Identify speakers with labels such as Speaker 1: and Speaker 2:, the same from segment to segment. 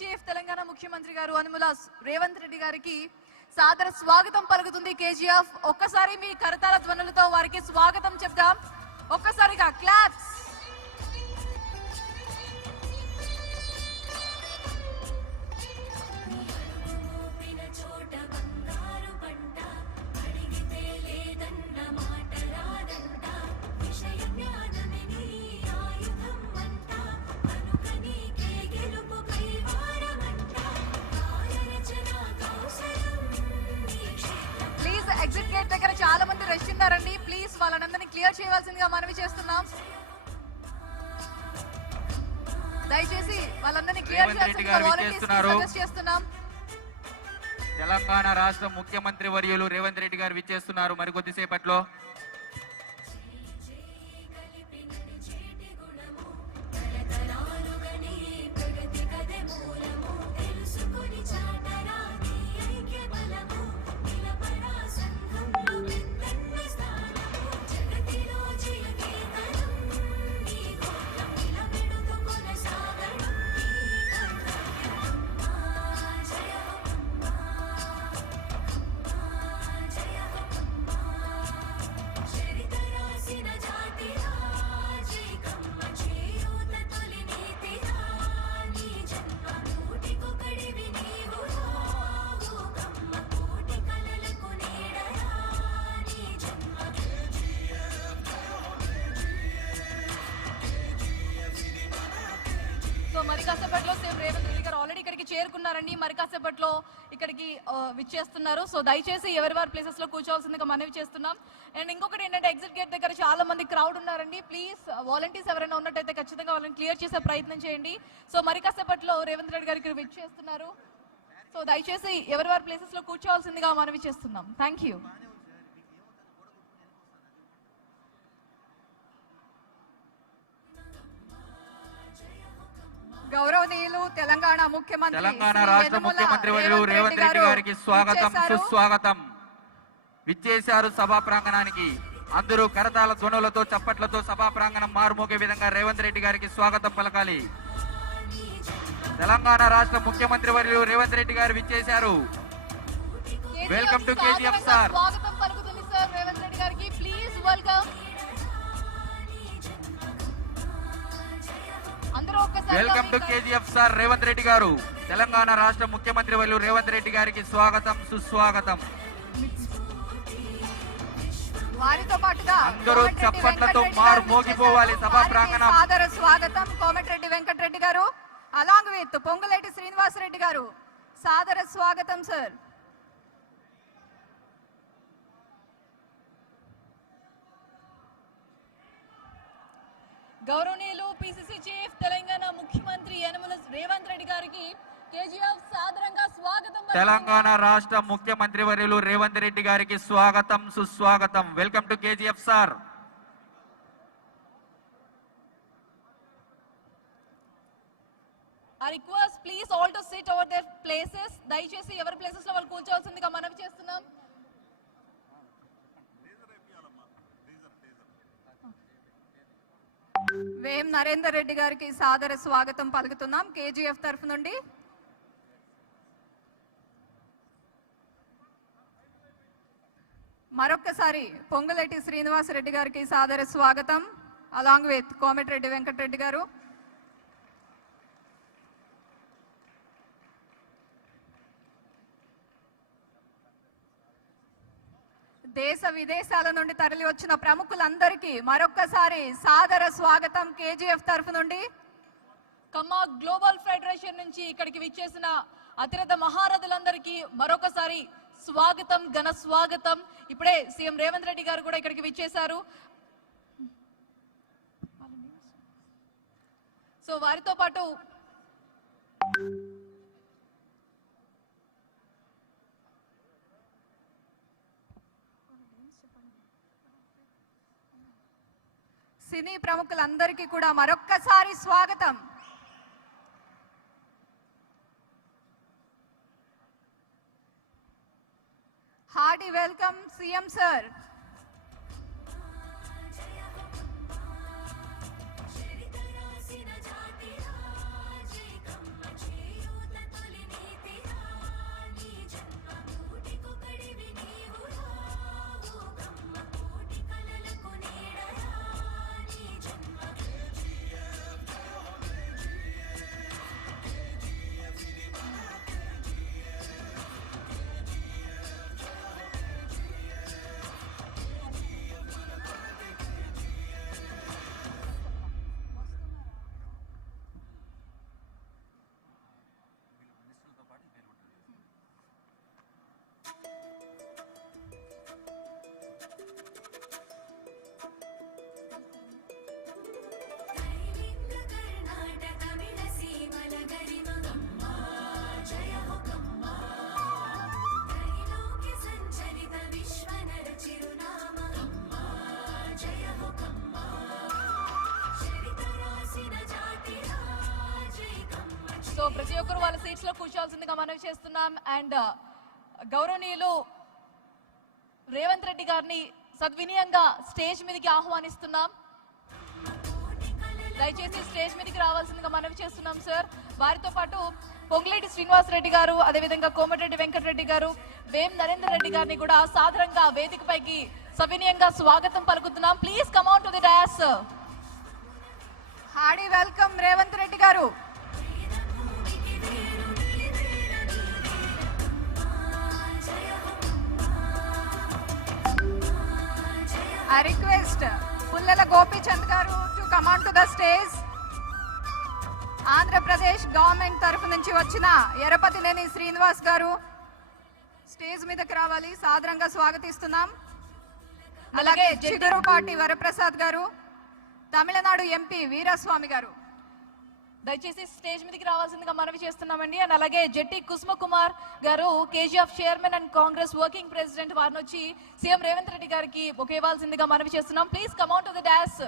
Speaker 1: KGF Telangana ముఖ్యమంత్రి గారు అనుముల రేవంత్ రెడ్డి గారికి సాదర స్వాగతం పలుకుతుంది కేజీఎఫ్. ఒక్కసారి మీ కరతాల ధ్వనులతో వారికి స్వాగతం చెప్దాం. ఒక్కసారిగా క్లాప్స్. రష్ ఉన్నారండి ప్లీజ్ వాళ్ళనందరినీ క్లియర్ చేయవలసిందిగా మనవి చేస్తున్నాం. దయచేసి వాళ్ళందరినీ క్లియర్ చేయాల్సిందిగా చేస్తున్నాం.
Speaker 2: తెలంగాణ రాష్ట్ర ముఖ్యమంత్రి వర్యులు రేవంత్ రెడ్డి గారు విచ్చేస్తున్నారు. మరికొద్దిసేపట్లో
Speaker 1: కాసేపట్లో సేమ్ రేవంత్ రెడ్డి గారు ఆల్రెడీ ఇక్కడికి చేరుకున్నారండి. మరి కాసేపట్లో ఇక్కడికి విచ్చేస్తున్నారు. సో దయచేసి ఎవరి వారి ప్లేసెస్లో కూర్చోవాల్సిందిగా మనవి చేస్తున్నాం. అండ్ ఇంకొకటి ఏంటంటే ఎగ్జిట్ గేట్ దగ్గర చాలా మంది క్రౌడ్ ఉన్నారండి. ప్లీజ్ వాలంటీర్స్ ఎవరైనా ఉన్నట్టయితే ఖచ్చితంగా వాళ్ళని క్లియర్ చేసే ప్రయత్నం చేయండి. సో మరి కాసేపట్లో రేవంత్ రెడ్డి గారు ఇక్కడ విచ్చేస్తున్నారు. సో దయచేసి ఎవరి వారి ప్లేసెస్లో కూర్చోవాల్సిందిగా మనవి చేస్తున్నాం. థ్యాంక్ యూ గౌరవనీయులు తెలంగాణ ముఖ్యమంత్రి
Speaker 2: తెలంగాణ రాష్ట్ర ముఖ్యమంత్రి వర్యులు రేవంత్ రెడ్డి
Speaker 1: గారు
Speaker 2: గారికి స్వాగతం. సుస్వాగతం. విచ్చేశారు సభా ప్రాంగణానికి. అందరూ కరతాల ధ్వనులతో చప్పట్లతో సభా ప్రాంగణం మారుమోగే విధంగా రేవంత్ రెడ్డి గారికి స్వాగతం పలకాలి. తెలంగాణ రాష్ట్ర ముఖ్యమంత్రి వర్యులు రేవంత్ రెడ్డి గారు విచ్చేశారు. to KGF,
Speaker 1: సాదరంగా
Speaker 2: sir.
Speaker 1: స్వాగతం పలుకుతుంది సార్ రేవంత్ రెడ్డి గారికి. Please welcome
Speaker 2: welcome to KGF sir Revanth Reddy garu Telangana రాష్ట్ర ముఖ్యమంత్రి వర్యులు రేవంత్ రెడ్డి గారికి స్వాగతం సుస్వాగతం అందరూ చప్పట్లతో మారు మోగిపోవాలి. సభా ప్రాంగణం.
Speaker 1: సాదర స్వాగతం కోమటిరెడ్డి వెంకటరెడ్డి గారు అలాంగ్ విత్ పొంగులేటి శ్రీనివాసరెడ్డి గారు సాదర స్వాగతం సార్ గౌరవనీయులు పిసిసి చీఫ్ తెలంగాణ ముఖ్యమంత్రి యనమల రేవంత్ రెడ్డి గారికి కేజీఎఫ్ సాదరంగా స్వాగతం.
Speaker 2: తెలంగాణ రాష్ట్ర ముఖ్యమంత్రి వర్యులు రేవంత్ రెడ్డి గారికి స్వాగతం సుస్వాగతం. Welcome to KGF sir
Speaker 1: I request please all to sit over their places దయచేసి ఎవరి ప్లేసెస్లో వాళ్ళు కూర్చోవాల్సిందిగా మనవి చేస్తున్నాం. వేం నరేందర్ రెడ్డి గారికి సాదర స్వాగతం పలుకుతున్నాం. కేజీఎఫ్ తరఫు నుండి. మరొక్కసారి పొంగులెట్టి శ్రీనివాసరెడ్డి గారికి సాదర స్వాగతం. అలాంగ్ విత్ కోమటిరెడ్డి వెంకటరెడ్డి గారు. దేశ విదేశాల నుండి తరలి వచ్చిన ప్రముఖులందరికీ మరొక్కసారి సాదర స్వాగతం కేజీఎఫ్ తరఫు నుండి. కమ్మా గ్లోబల్ ఫెడరేషన్ నుంచి ఇక్కడికి విచ్చేసిన అతిరథ మహారథులందరికీ మరొకసారి స్వాగతం ఘన స్వాగతం. ఇప్పుడే సీఎం రేవంత్ రెడ్డి గారు కూడా ఇక్కడికి విచ్చేశారు. సో వారితో పాటు సినీ ప్రముఖులందరికీ కూడా మరొక్కసారి స్వాగతం. Hearty welcome CM sir. ప్రతి ఒక్కరు వాళ్ళ సీట్స్లో కూర్చోవాల్సిందిగా మనవి చేస్తున్నాం. అండ్ uh, గౌరవనీయులు రేవంత్ రెడ్డి గారిని సద్వినియంగా స్టేజ్ మీదకి ఆహ్వానిస్తున్నాం. దయచేసి స్టేజ్ మీదకి రావాల్సిందిగా మనవి చేస్తున్నాం సార్. వారితో పాటు పొంగులేటి శ్రీనివాస్ రెడ్డి గారు అదేవిధంగా కోమటిరెడ్డి వెంకటరెడ్డి గారు వేం నరేందర్ రెడ్డి గారిని కూడా సాధారణంగా వేదికపైకి సవినీయంగా స్వాగతం పలుకుతున్నాం. Please come on to the dais
Speaker 3: hearty welcome Revanth Reddy garu. I request Pullela Gopichand garu to come on to the stage Andhra Pradesh government తరఫు నుంచి వచ్చిన ఎరపతినేని శ్రీనివాస్ గారు స్టేజ్ మీదకి రావాలి. సాదరంగా స్వాగతిస్తున్నాం. అలాగే చిగురుపాటి వరప్రసాద్ గారు తమిళనాడు ఎంపీ వీరస్వామి గారు.
Speaker 1: దయచేసి స్టేజ్ మీదకి రావాల్సిందిగా మనవి చేస్తున్నామండి. అండ్ అలాగే Jetti Kusuma Kumar garu KGF chairman and Congress working president వారిని వచ్చి సీఎం రేవంత్ రెడ్డి గారికి ఒక ఇవ్వాల్సిందిగా మనవి చేస్తున్నాం. Please come on to the dais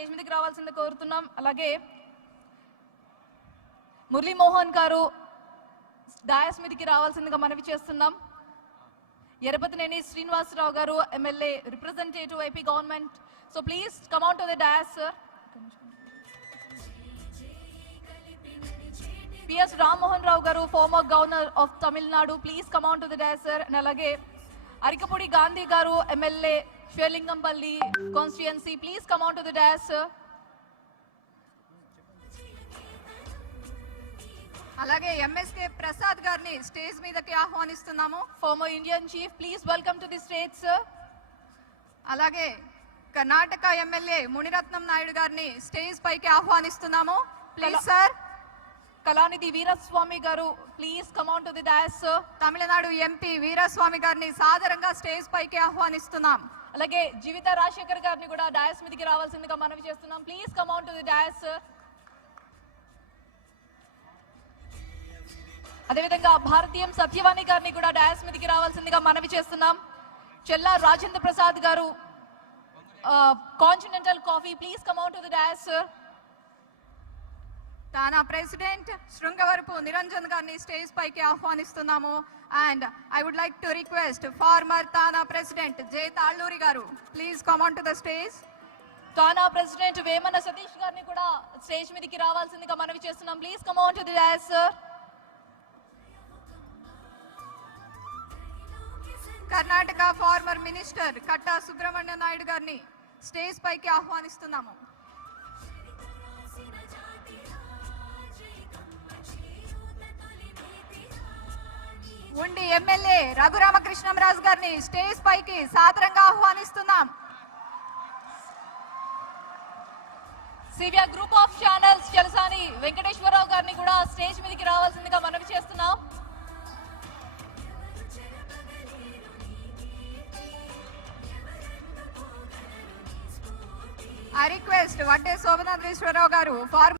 Speaker 1: stage మీదకి రావాల్సింది కోరుతున్నాం. అలాగే మురళీమోహన్ గారు డయాస్ మీదకి రావాల్సిందిగా మనవి చేస్తున్నాం. Yarapathineni Srinivasa Rao garu MLA representative IP government. So please come on to the dais sir P S Rammohan Rao garu former governor of Tamil Nadu please come on to the dais sir and అలాగే Arikapudi Gandhi garu MLA Serilingampally constituency please come on to the dais sir
Speaker 3: అలాగే MSK Prasad గారిని stage మీదకి ఆహ్వానిస్తున్నాము.
Speaker 1: Former Indian chief please welcome to the sir
Speaker 3: అలాగే Karnataka MLA Muniratnam Naidu గారిని stage పైకి ఆహ్వానిస్తున్నాము. Please. Sir
Speaker 1: Kalanidhi Veeraswamy garu please come on to the dais sir
Speaker 3: Tamil Nadu MP Veeraswamy గారిని సాదరంగా స్టేజ్ పైకి ఆహ్వానిస్తున్నాం.
Speaker 1: అలాగే జీవిత రాజశేఖర్ గారిని కూడా డయాస్ మీదకి రావాల్సిందిగా మనవి చేస్తున్నాం. Please come on to the dais అదేవిధంగా భారతీయం సత్యవాణి గారిని కూడా డయాస్ మీదకి రావాల్సిందిగా మనవి చేస్తున్నాం. Chella Rajendra Prasad garu continental coffee please come on to the dais sir
Speaker 3: TANA president Srungavarapu Niranjan గారిని స్టేజ్ పైకి ఆహ్వానిస్తున్నాము. And I would like to request former TANA president Jay Talluri garu please come on to the stage.
Speaker 1: TANA president Vemana Satish గారిని కూడా stage మీదకి రావాల్సిందిగా మనవి చేస్తున్నాం. Please come on to the sir.
Speaker 3: Karnataka former minister Katta Subrahmanya Naidu గారిని stage పైకి ఆహ్వానిస్తున్నాము. ఉండి ఎమ్మెల్యే రఘురామకృష్ణంరాజు గారిని స్టేజ్ పైకి సాదరంగా ఆహ్వానిస్తున్నాం.
Speaker 1: CVR group of channels Chalasani Venkateswara Rao గారిని కూడా స్టేజ్ మీదకి రావాల్సిందిగా మనవి చేస్తున్నాం.
Speaker 3: ఐ రిక్వెస్ట్ వడ్డే శోభనాథేశ్వరరావు గారు ఫార్మర్